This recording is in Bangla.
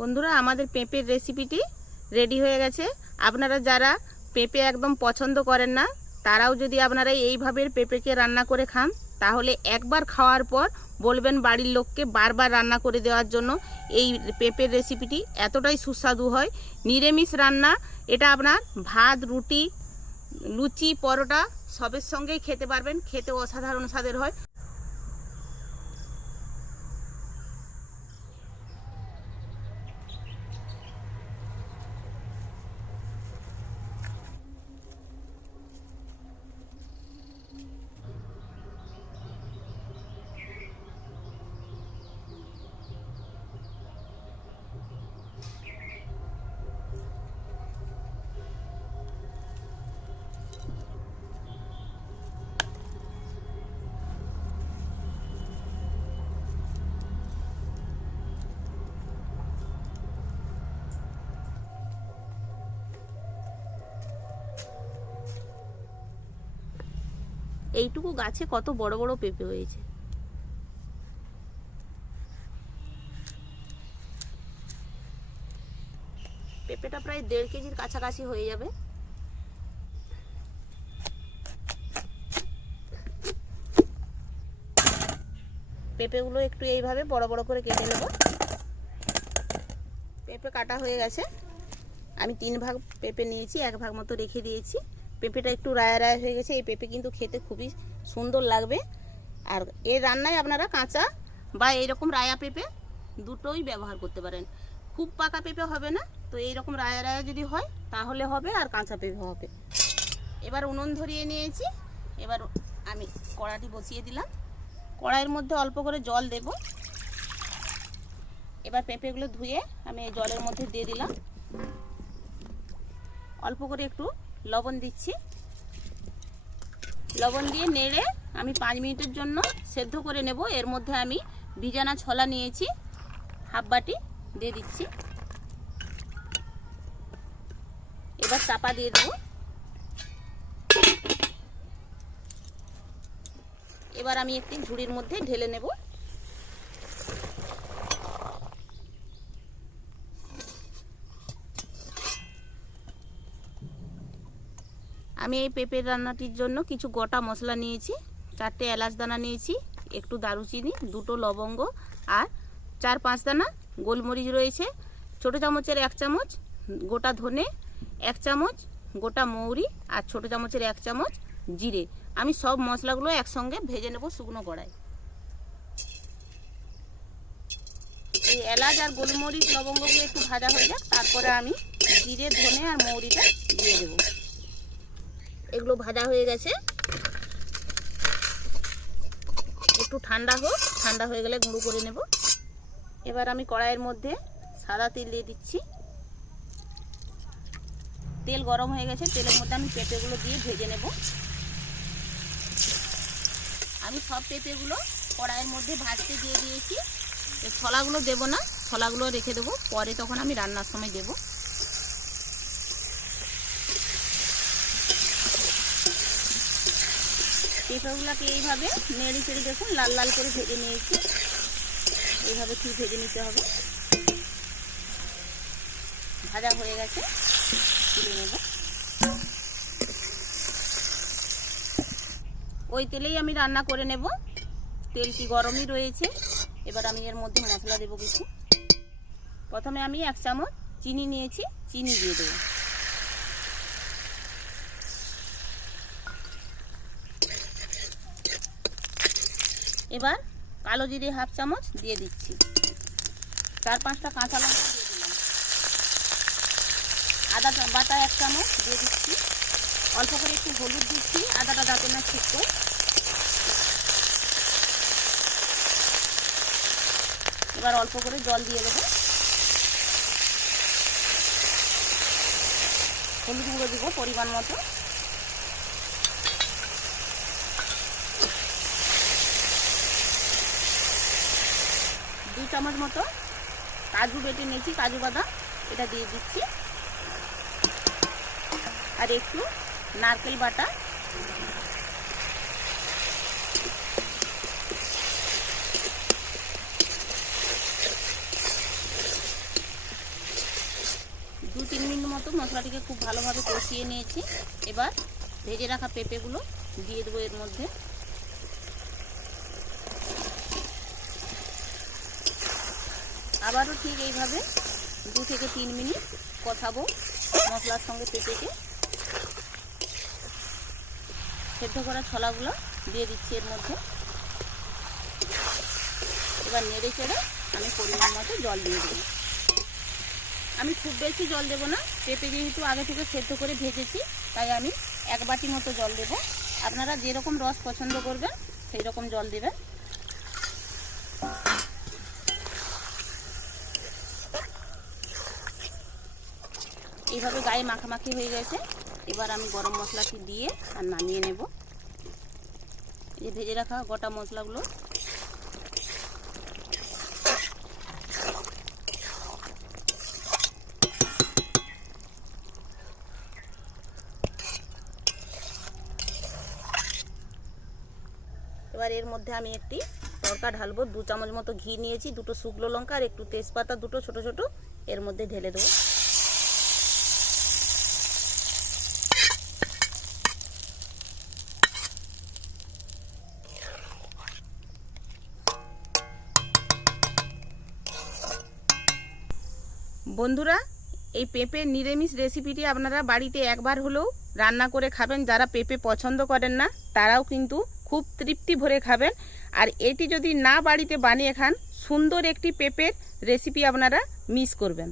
বন্ধুরা, আমাদের পেঁপের রেসিপিটি রেডি হয়ে গেছে। আপনারা যারা পেঁপে একদম পছন্দ করেন না, তারাও যদি আপনারা এইভাবে পেঁপেকে রান্না করে খান, তাহলে একবার খাওয়ার পর বলবেন বাড়ির লোককে বারবার রান্না করে দেওয়ার জন্য এই পেঁপের রেসিপিটি এতটাই সুস্বাদু হয়। নিরামিষ রান্না, এটা আপনার ভাত, রুটি, লুচি, পরোটা সবের সঙ্গেই খেতে পারবেন, খেতে অসাধারণ স্বাদের হয়। এইটুকু গাছে কত বড় বড় পেঁপে হয়েছে। পেঁপেটা প্রায় দেড় কেজির কাছাকাছি হয়ে যাবে। পেঁপেগুলো একটু এইভাবে বড় বড় করে কেটে নেব। পেঁপে কাটা হয়ে গেছে। আমি তিন ভাগ পেঁপে নিয়েছি, এক ভাগ মতো রেখে দিয়েছি। পেঁপেটা একটু রায়া রায়া হয়ে গেছে, এই পেঁপে কিন্তু খেতে খুবই সুন্দর লাগবে। আর এর রান্নায় আপনারা কাঁচা বা এইরকম রায়া পেঁপে দুটোই ব্যবহার করতে পারেন। খুব পাকা পেঁপে হবে না, তো এইরকম রায়া রায়া যদি হয়, তাহলে হবে আর কাঁচা পেঁপে হবে। এবার উনুন ধরিয়ে নিয়েছি, এবার আমি কড়াটি বসিয়ে দিলাম। কড়াইয়ের মধ্যে অল্প করে জল দেব। এবার পেঁপেগুলো ধুয়ে আমি জলের মধ্যে দিয়ে দিলাম। অল্প করে একটু লবণ দিচ্ছি। লবণ দিয়ে নেড়ে আমি পাঁচ মিনিটের জন্য সেদ্ধ করে নেব। এর মধ্যে আমি ভিজানা ছলা নিয়েছি, হাফ বাটি দিয়ে দিচ্ছি। এবার চাপা দিয়ে দেবো। এবার আমি একটি ঝুড়ির মধ্যে ঢেলে নেব। আমি এই পেঁপের রান্নাটির জন্য কিছু গোটা মশলা নিয়েছি, চারটে এলাচ দানা নিয়েছি, একটু দারুচিনি, দুটো লবঙ্গ আর চার পাঁচ দানা গোলমরিচ রয়েছে। ছোটো চামচের এক চামচ গোটা ধনে, এক চামচ গোটা মৌরি আর ছোটো চামচের এক চামচ জিরে। আমি সব মশলাগুলো একসঙ্গে ভেজে নেব শুকনো কড়াই। এই এলাচ আর গোলমরিচ লবঙ্গগুলো একটু ভাজা হয়ে যাক, তারপরে আমি জিরে, ধনে আর মৌরিটা দিয়ে দেবো। এগুলো ভাজা হয়ে গেছে। একটু ঠান্ডা হোক, ঠান্ডা হয়ে গেলে গুঁড়ো করে নেব। এবার আমি কড়াইয়ের মধ্যে সাদা তেল দিয়ে দিচ্ছি। তেল গরম হয়ে গেছে, তেলের মধ্যে আমি পেঁপেগুলো দিয়ে ভেজে নেব। আমি সব পেঁপেগুলো কড়াইয়ের মধ্যে ভাজতে দিয়ে দিয়েছি। ছলাগুলো দেবো না, ছলাগুলো রেখে দেবো, পরে তখন আমি রান্নার সময় দেবো। পেঁপেগুলোকে এইভাবে নেড়ে চেড়ে দেখুন, লাল লাল করে ভেজে নিয়েছি। এইভাবে ঠিক ভেজে নিতে হবে? ভাজা হয়ে গেছে, তুলে নেব। ওই তেলেই আমি রান্না করে নেব। তেলটি গরমই রয়েছে, এবার আমি এর মধ্যে মশলা দেবো কিছু। প্রথমে আমি এক চামচ চিনি নিয়েছি, চিনি দিয়ে দেবো। এবার কালো জিরে হাফ চামচ দিয়ে দিচ্ছি। চার পাঁচটা কাঁচা লঙ্কা দিয়ে দিলাম। আদা বাটা এক চামচ দিয়ে দিচ্ছি। অল্প করে একটু হলুদ দিচ্ছি। আদাটা যাতে না ছিটকো এবার অল্প করে জল দিয়ে দেবো। হলুদ গুঁড়ো দিব পরিমাণ মতো। দু চামচ মতো কাজু বেটে নিয়েছি, কাজু বাদাম। এটা দিয়ে দিচ্ছি। আর একটু নারকেল বাটা। দু তিন মিনিট মতো মশলাটিকে খুব ভালোভাবে কষিয়ে নিয়েছি। এবার ভেজে রাখা পেঁপেগুলো দিয়ে দেবো এর মধ্যে। আবারও ঠিক এইভাবে দু থেকে তিন মিনিট কষাবো মশলার সঙ্গে পেঁপেকে সেদ্ধ করা ছলাগুলো দিয়ে দিচ্ছি এর মধ্যে। এবার নেড়ে চেড়ে আমি পরিমাণ মতো জল দিয়ে দেবো। আমি খুব বেশি জল দেবো না, পেঁপে যেহেতু আগে থেকে সেদ্ধ করে ভেজেছি, তাই আমি এক বাটি মতো জল দেব। আপনারা যেরকম রস পছন্দ করবেন সেই রকম জল দেবেন। এইভাবে গায়ে মাখামাখি হয়ে গেছে। এবার আমি গরম মশলাটি দিয়ে আর নামিয়ে নেব। এই ভেজে রাখা গোটা মশলাগুলো। এবার এর মধ্যে আমি একটি তড়কা ঢালবো। দু চামচ মতো ঘি নিয়েছি, দুটো শুকনো লঙ্কা আর একটু তেজপাতা, দুটো ছোট ছোট। এর মধ্যে ঢেলে দেবো। বন্ধুরা, এই পেঁপে নিরামিষ রেসিপিটি আপনারা বাড়িতে একবার হলেও রান্না করে খাবেন। যারা পেঁপে পছন্দ করেন না, তারাও কিন্তু খুব তৃপ্তি ভরে খাবেন। আর এটি যদি না বাড়িতে বানিয়ে খান, সুন্দর একটি পেঁপের রেসিপি আপনারা মিস করবেন।